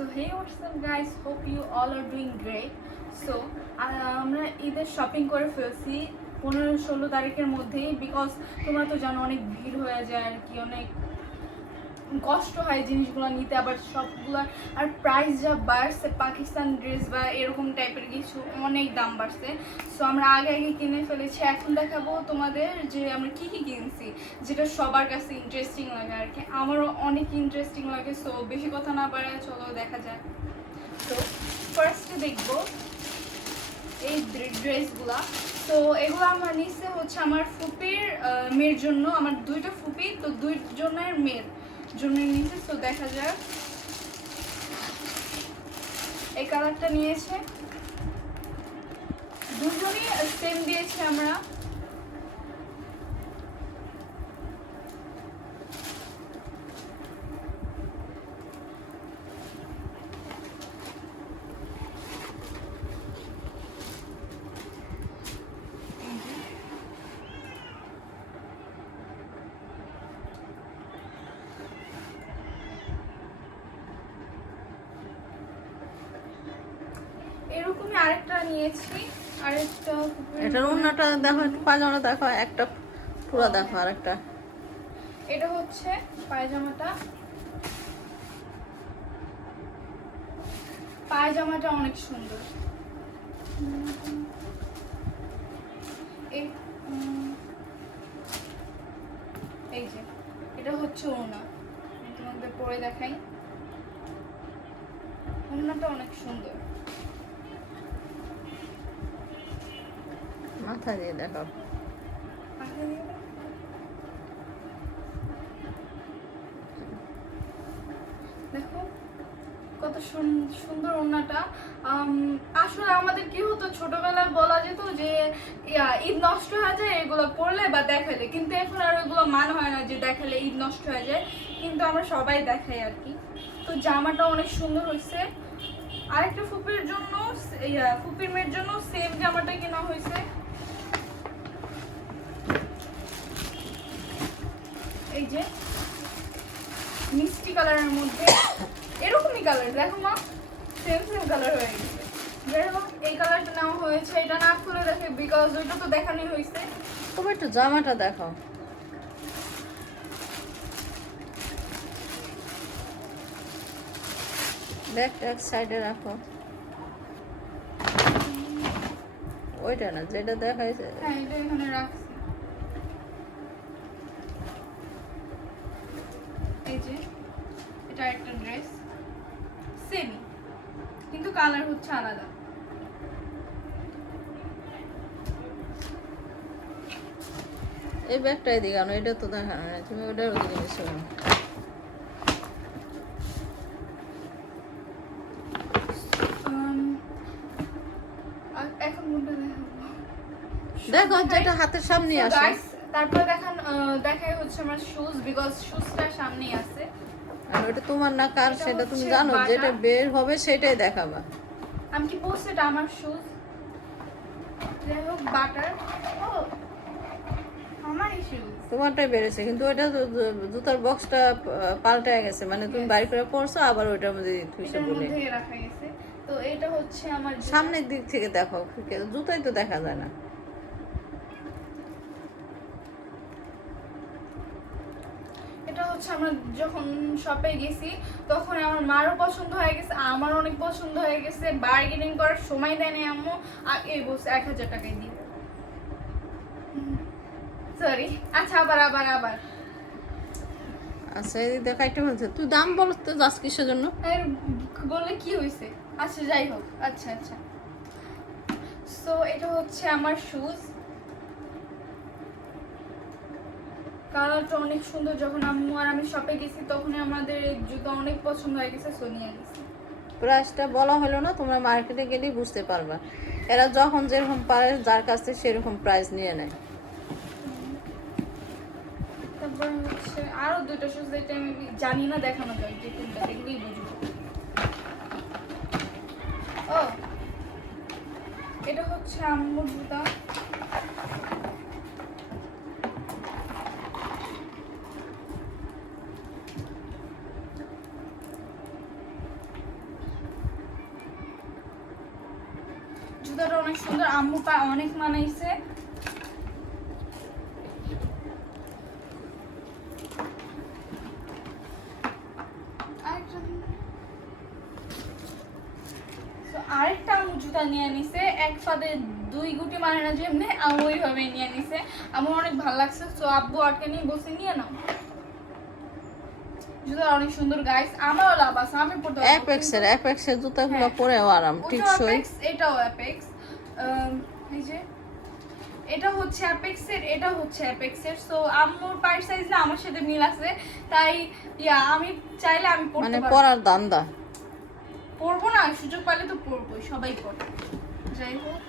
So hey, what's up guys, hope you all are doing great. So আমরা ঈদের shopping করে ফেলছি 15-16 তারিখের মধ্যেই, বিকজ তোমরা তো জানো অনেক ভিড় হয়ে যায় আর কি, অনেক কষ্ট হয় জিনিসগুলো নিতে, আবার সবগুলো আর প্রাইস যা বাড়ছে, পাকিস্তান ড্রেস বা এরকম টাইপের কিছু অনেক দাম বাড়ছে। সো আমরা আগে আগে কিনে ফেলেছি। এখন দেখাবো তোমাদের যে আমরা কি কি কিনছি, যেটা সবার কাছে ইন্টারেস্টিং লাগে আর কি, আমারও অনেক ইন্টারেস্টিং লাগে। সো বেশি কথা না বাড়ায় চলো দেখা যায়। তো ফার্স্টে দেখবো এই ড্রেসগুলা। তো এগুলো আমার নিচে হচ্ছে আমার ফুপির মেয়ের জন্য, আমার দুইটা ফুপি, তো দুইজনের মেয়ের জন্য নিয়েছে। তো দেখা যাক, এই কালারটা নিয়েছে, দুজনই সেম দিয়েছে আমরা। এরকমই আরেকটা নিয়েছি, আরেকটা এটার অন্যটা দেখো, একটু পায়জামাটা দেখো, একটা পুরো দেখো, আরেকটা। এটা হচ্ছে পায়জামাটা, পায়জামাটা অনেক সুন্দর। এই যে এটা হচ্ছে ওড়না, আমি তোমাদের পরে দেখাই। ওড়নাটা অনেক সুন্দর, মাথা দিয়ে দেখো। দেখো কত সুন্দর ওড়নাটা। আসলে আমাদের কি হতো, ছোটবেলায় বলা যেত যে ঈদ নষ্ট হয়ে যায় এগুলো পরলে বা দেখালে, কিন্তু এখন আর ওইগুলো মানে হয় না যে দেখালে ঈদ নষ্ট হয়ে যায়, কিন্তু আমরা সবাই দেখাই আর কি। তো জামাটা অনেক সুন্দর হয়েছে। আরেকটা ফুপির জন্য, ফুপির মেয়ের জন্য সেম জামাটা কেনা হয়েছে। এই যে মিষ্টি কালারের মধ্যে, এরকমই কালার দেখো মা, সেম সেম কালার হয়ে গেছে। যাই হোক, এই কালারটা নেওয়া হয়েছে। এটা না খুলে দেখে, বিকজ ওইটা তো দেখানোই হয়েছে। তবে একটু জামাটা দেখো। ব্যাক এক সাইডে রাখো, ওইটা না যেটা দেখাইছে। হ্যাঁ, এটা এখানে রাখছি। এই যে এটা একটা ড্রেস, সেমই, কিন্তু কালার হচ্ছে আলাদা। এই ব্যাগটা এদিকে আনো, এটা তো দেখা না, তুমি ওটার ওদিকে নিচ্ছো কেন? এখন কোনটা দেখাবো? দেখো যেটা হাতের সামনে So আসে। guys, তারপর দেখাই হচ্ছে আমার শুজ, বিকজ শুজটা সামনেই আছে। আর ওটা তোমার না কার এটা সেটা তুমি হচ্ছে জানো, বাটা। যেটা বের হবে সেটাই দেখাবা। আমি কি বলছি এটা আমার শুজ? যাই হোক, বাটার, ও আমারই শুজ। তোমারটাই বেড়েছে, কিন্তু ওইটা জুতার বক্সটা পাল্টে গেছে, মানে তুমি Yes. বাড়ি করে পড়ছো আবার ওইটার মধ্যে থুইছে এটার বলে। মধ্যে রাখা গেছে। তো এটা হচ্ছে আমার জুতা। সামনের দিক থেকে দেখো, জুতাই তো দেখা যায় না। এটা হচ্ছে আমরা যখন শপে গেছি তখন আমার মারও পছন্দ হয়ে গেছে, আমার অনেক পছন্দ হয়ে গেছে। বার্গেনিং করার সময় দেয় না আম্মু, আর এই বলছে 1000 টাকায় দিই। সরি, আচ্ছা, আবার আবার আবার আচ্ছা এই দেখা একটা বলছে, তুই দাম বলতে যাস কিসের জন্য? আর বললে কি হয়েছে? আচ্ছা যাই হোক, আচ্ছা আচ্ছা। সো এটা হচ্ছে আমার শুজ, কালারটা অনেক সুন্দর। যখন আম্মু আর আমি শপে গেছি তখন আমাদের এই জুতো অনেক পছন্দ হয়ে গেছে, সো নিয়ে গেছি। প্রাইসটা বলা হলো না, তোমরা মার্কেটে গেলেই বুঝতে পারবা। এরা যখন যেরকম পারে যার কাছ থেকে সেরকম প্রাইস নিয়ে নেয়। তারপর হচ্ছে আরো দুটো শুজ, যেটা আমি জানি না, দেখানো যায় যে কোনটা, দেখলেই বুঝবো। ও, এটা হচ্ছে আম্মুর জুতা। জুতাটা অনেক সুন্দর, আম্মু অনেক মানাইছে। আরেকটা আম্মু জুতা নিয়ে নিছে, এক ফাদে দুই গুটি মানে না, যেমনি আম্মু ওইভাবে নিয়ে নিছে। আমার অনেক ভালো লাগছে, তো আব্বু আটকে নিয়ে বসে নিয়ে নাও। জুতা অনেক সুন্দর গাইস, আমারও লাভ আছে, আমি পড়তে পারবো। অ্যাপেক্সের জুতাগুলো পরেও আরাম, টিকসই। এটাও অ্যাপেক্স, এই যে এটা হচ্ছে অ্যাপেক্সের, এটা হচ্ছে অ্যাপেক্সের। সো আম্মুর পায়ের সাইজ না আমার সাথে মিল আছে, তাই আমি চাইলে আমি পড়তে মানে পারবো। পরার দান্দা। পড়বো না, সুযোগ পাইলে তো পড়বোই, সবাই পড়ে। যাই হোক,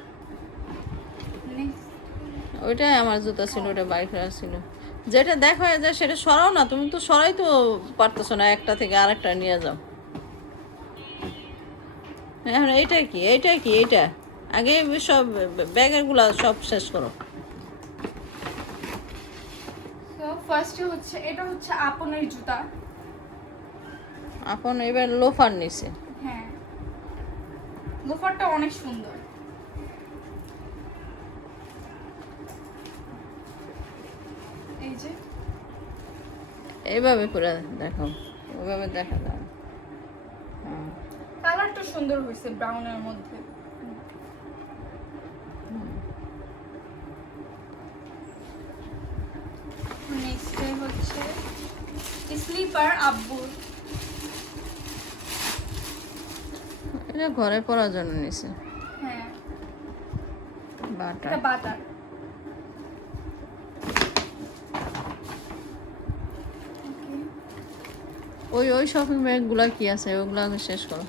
ওইটাই আমার জুতা ছিল, ওটা বাইক রাখা ছিল। যেটা দেখা যায় সেটা সরাও না, তুমি তো সরাই তো পারতেছো না, একটা থেকে আরেকটা নিয়ে যাও। এখন এইটা কি এইটা আগে সব ব্যাগের গুলা সব শেষ করো। তো ফার্স্টে হচ্ছে এটা হচ্ছে আপনের জুতা। আপন এবার লোফার নিছে। হ্যাঁ, লোফারটা অনেক সুন্দর। এই যে এইভাবে করে দেখো, ওইভাবে দেখা দাও। হ্যাঁ, কালারটা সুন্দর হয়েছে ব্রাউনের মধ্যে। নেক্সট হচ্ছে স্লিপার আব্বুর। এটা ঘরে পরার জন্য নিছে। হ্যাঁ, বাটা এটা বাটার। ওই শপিং ব্যাগ গুলা কি আছে ওগুলা আগে শেষ করো।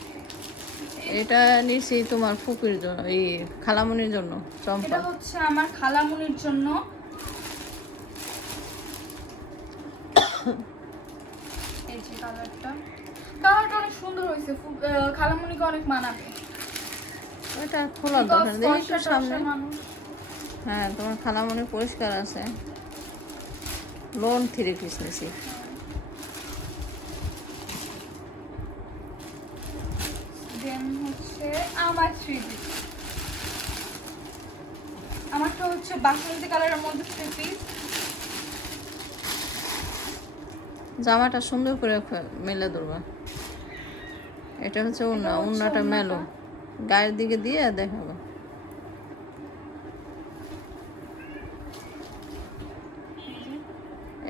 এটা নিছি তোমার ফুপির জন্য, এই খালামনির জন্য, চম্পা। এটা হচ্ছে আমার খালামুনির জন্য। এই যে কালারটা অনেক সুন্দর হয়েছে, খালামুনিকে অনেক মানাবে। এটা খোলার দরকার, দেখি একটু সামনে। মানুষ। হ্যাঁ, তোমার খালামনি পরিষ্কার আছে। লোন 3 পিস নিছি। দেন হচ্ছে আমার 3 পিস। আমারটা হচ্ছে বাসন্তী কালারের মধ্যে 3 পিস। জামাটা সুন্দর করে মেলে ধরবা। এটা হচ্ছে উন্নাটা মেলো, গায়ের দিকে দিয়ে দেখাবো।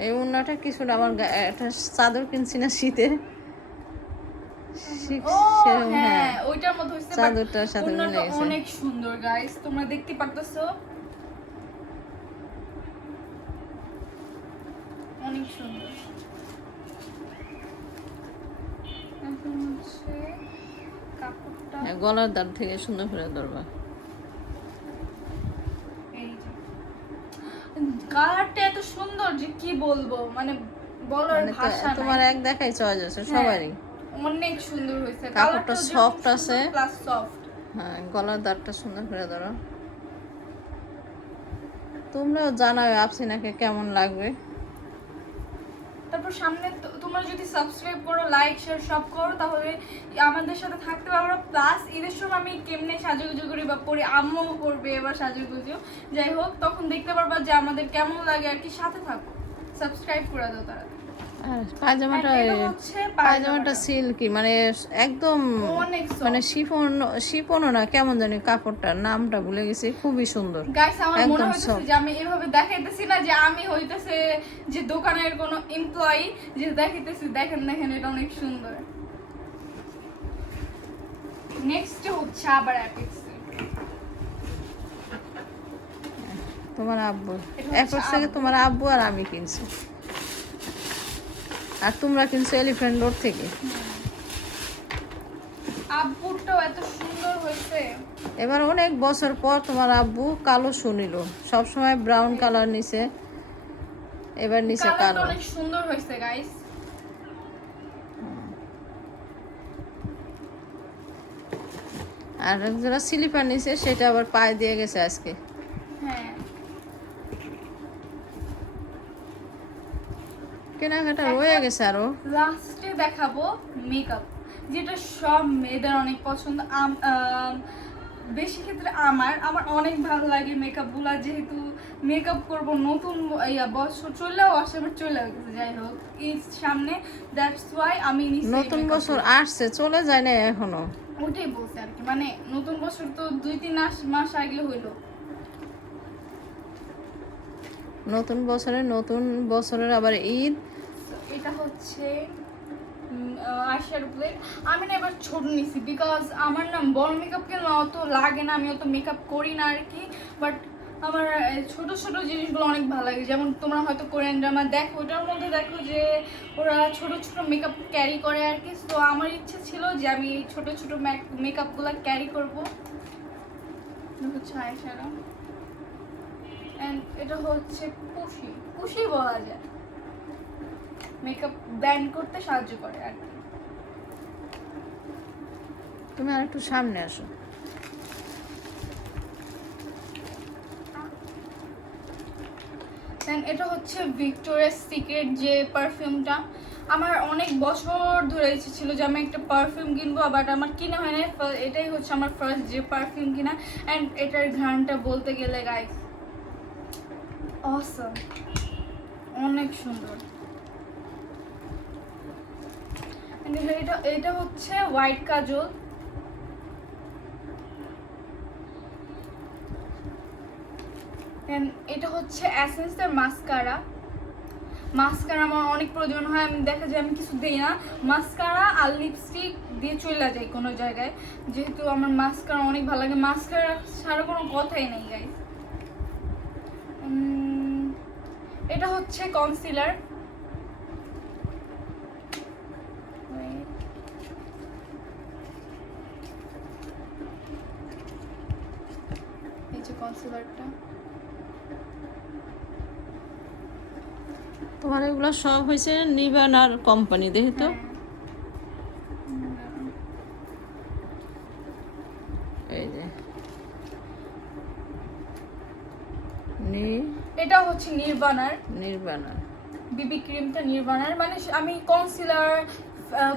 এই উন্নাটা কিছুটা আমার একটা চাদর কিনছি না শীতে, হ্যাঁ, ওইটার মধ্যে হইছে, চাদরটার সাথে মিলে গেছে। অনেক সুন্দর গাইস, তোমরা দেখতে পারতেছো, অনেক সুন্দর। এখন হচ্ছে কাপড়টা, গলার দাঁড় থেকে সুন্দর করে ধরবা। এই যে কালারটা এত সুন্দর যে কি বলবো, মানে বলার ভাষা নাই। তোমার এক দেখাই চয়েস আছে সবারই। অনেক সুন্দর হয়েছে, কাপড়টা সফট আছে, প্লাস সফট। হ্যাঁ, গলার দাঁড়টা সুন্দর করে ধরো। তোমরাও জানাও আফসিনাকে কেমন লাগবে। তারপর সামনে তোমরা যদি সাবস্ক্রাইব করো, লাইক শেয়ার সব করো, তাহলে আমাদের সাথে থাকতে পারো। প্লাস ঈদের সময় আমি কেমনে সাজুগুজু করি বা পরি, আম্মু করবে এবার সাজুগুজু, যাই হোক তখন দেখতে পারবা যে আমাদের কেমন লাগে আর কি। সাথে থাকো, সাবস্ক্রাইব করে দাও তাড়াতাড়ি। আর পায়জামাটা সিল্কি, মানে একদম, মানে শিফনও না, কেমন জানি কাপড়টার নামটা ভুলে গেছি, খুবই সুন্দর। গাইস, আমার মনে হইতেছে যে আমি এভাবে দেখাইতেছি না যে আমি হইতেছে যে দোকানের কোনো এমপ্লয়ি, যে দেখাইতেছি, দেখেন এটা অনেক সুন্দর। নেক্সট হচ্ছে আবার অ্যাপেক্স, তোমার আব্বু অ্যাপেক্স থেকে, তোমার আব্বু আর আমি কিনছি, আর তোমরা কিনছো এলিফ্যান্ট রোড থেকে। আব্বুটাও এত সুন্দর হয়েছে। এবার অনেক বছর পর তোমার আব্বু কালো শুনিল, সবসময় ব্রাউন কালার নিছে, এবার নিচে কালো। অনেক সুন্দর হয়েছে গাইস। আর যারা স্লিপার নিছে সেটা আবার পায়ে দিয়ে গেছে আজকে। হ্যাঁ, কেনাকাটা রয়ে গেছে আরো। লাস্টে দেখাবো মেকআপ, যেটা সব মেয়েদের অনেক পছন্দ। বেশি ক্ষেত্রে আমার অনেক ভালো লাগে মেকআপগুলো, যেহেতু মেকআপ করব নতুন বছর চলেও আসে, আমার চলেও গেছে, যাই হোক ঈদ সামনে, দ্যাটস ওয়াই আমি নতুন বছর আসছে, চলে যায় না এখনো। ওটাই বলছি আর কি, মানে নতুন বছর তো 2-3 মাস আগে হইলো। নতুন বছরের আবার ঈদ। এটা হচ্ছে আশার প্লেট। আমি না এবার ছোট নিছি, বিকজ আমার না বড় মেকআপ কেন অত লাগে না, আমি অত মেকআপ করি না আর কি। বাট আমার ছোট ছোট জিনিসগুলো অনেক ভালো লাগে। যেমন তোমরা হয়তো কোরিয়ান ড্রামা দেখো, ওটার মধ্যে দেখো যে ওরা ছোট ছোট মেকআপ ক্যারি করে আর কি। তো আমার ইচ্ছে ছিল যে আমি এই ছোট ছোট মেকআপগুলো ক্যারি করবো। হচ্ছে আইশ্যাডো, এন্ড এটা হচ্ছে পুশি বলা যায়, মেকআপ ব্লেন্ড করতে সাহায্য করে আর কি। তুমি আর একটু সামনে আসো। দেন এটা হচ্ছে ভিক্টোরিয়াস সিক্রেট যে পারফিউমটা। আমার অনেক বছর ধরে ইচ্ছে ছিল যে আমি একটা পারফিউম কিনবো, বাট আমার কিনা হয় না। এটাই হচ্ছে আমার ফার্স্ট যে পারফিউম কিনা। অ্যান্ড এটার ঘ্রাণটা বলতে গেলে গাইস অসম, অনেক সুন্দর। এটা হচ্ছে হোয়াইট কাজল। এটা হচ্ছে অ্যাসেন্সের মাস্কারা। আমার অনেক প্রয়োজন হয়, আমি দেখা যায় আমি কিছু দিই না, মাস্কারা আর লিপস্টিক দিয়ে চলে যাই কোনো জায়গায়, যেহেতু আমার মাস্কারা অনেক ভালো লাগে। মাস্কারা ছাড়া কোনো কথাই নেই গাইস। এটা হচ্ছে কনসিলার। এই যে কনসিলারটা। তোমার এগুলো সব হয়েছে নিবানার কোম্পানি, দেখি তো। এই যে এটা হচ্ছে নির্বাণার বিবি ক্রিমটা। নির্বাণার মানে আমি concealer,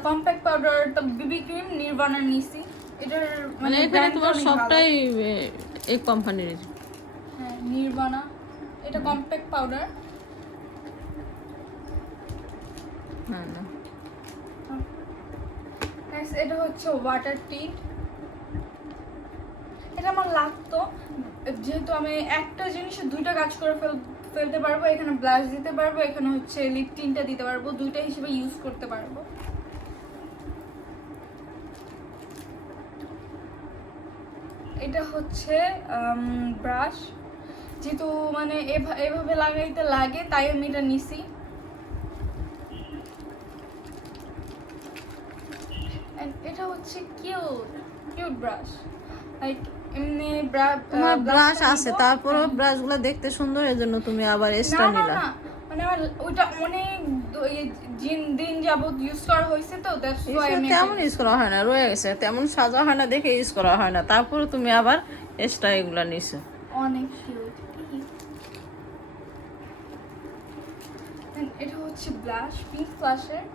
compact powder, BB cream নির্বাণার নিছি। এটার মানে এখানে তোমার সবটাই এই কোম্পানির। হ্যাঁ, নির্বাণা। এটা কম্প্যাক্ট পাউডার। হ্যাঁ না, এটা হচ্ছে ওয়াটার টিন্ট। এটা আমার লাগতো, যেহেতু আমি একটা জিনিসে দুইটা কাজ করে ফেলতে পারবো। এখানে ব্লাশ দিতে পারবো, এখানে হচ্ছে লিপ টিনটা দিতে পারবো, দুইটা হিসেবে ইউজ করতে পারবো। এটা হচ্ছে ব্রাশ, যেহেতু মানে এভাবে লাগাইতে লাগে তাই আমি এটা নিছি। এটা হচ্ছে কিউট ব্রাশ, লাইক এমনি তোমার ব্রাশ আছে, তারপরে ব্রাশগুলো দেখতে সুন্দর, এজন্য তুমি আবার এক্সট্রা নিলা। মানে আমার ওইটা অনেক দিন যাবত ইউজ করা হয়েছে, তো দ্যাটস ওয়াই আমি তেমন ইউজ করা হয় না, রয়ে গেছে, তেমন সাজা হয় না দেখে ইউজ করা হয় না, তারপরে তুমি আবার এক্সট্রা এগুলা নিছো। অনেক কিউট। এটা হচ্ছে ব্লাশ, পিঙ্ক ব্লাশের।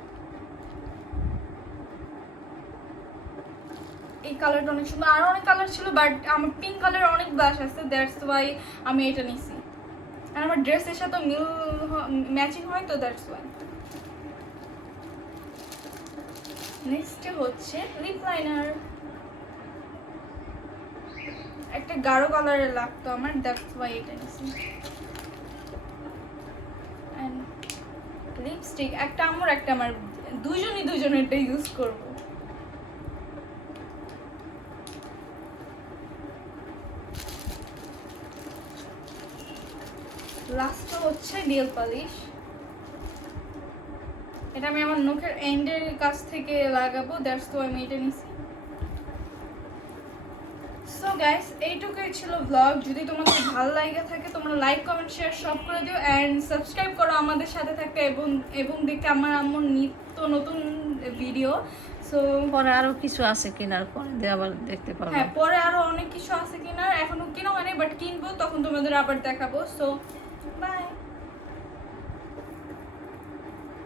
এই কালারটা অনেক সুন্দর, আরো অনেক কালার ছিল, বাট আমার পিঙ্ক কালার অনেক ব্লাশ আছে, দ্যাটস ওয়াই আমি এটা নিছি। আর আমার ড্রেসের সাথে ম্যাচিং হয়, তো দ্যাটস ওয়াই। নেক্সট হচ্ছে লিপ লাইনার। একটা গাঢ় কালারের লাগতো আমার, দ্যাটস ওয়াই এটা নিছি। এন্ড লিপস্টিক, একটা আমার দুজনেরটা ইউজ করব। লাস্ট হচ্ছে নেল পালিশ। এটা আমি আমার নখের এন্ডের কাছ থেকে লাগাবো, দ্যাটস ওয়াই আমি এটা নিছি। সো গাইস, এইটুকুই ছিল ব্লগ। যদি তোমাদের ভালো লাগে থাকে তোমরা লাইক, কমেন্ট, শেয়ার সব করে দিও, এন্ড সাবস্ক্রাইব করো আমাদের সাথে থাকতে, এবং দেখতে আমার নিত্য নতুন ভিডিও। সো পরে আরো কিছু আছে কেনার, পরে দিয়ে আবার দেখতে পারবো। হ্যাঁ, পরে আরো অনেক কিছু আছে কেনার, এখনো কেনা হয়নি, বাট কিনবো, তখন তোমাদের আবার দেখাবো। সো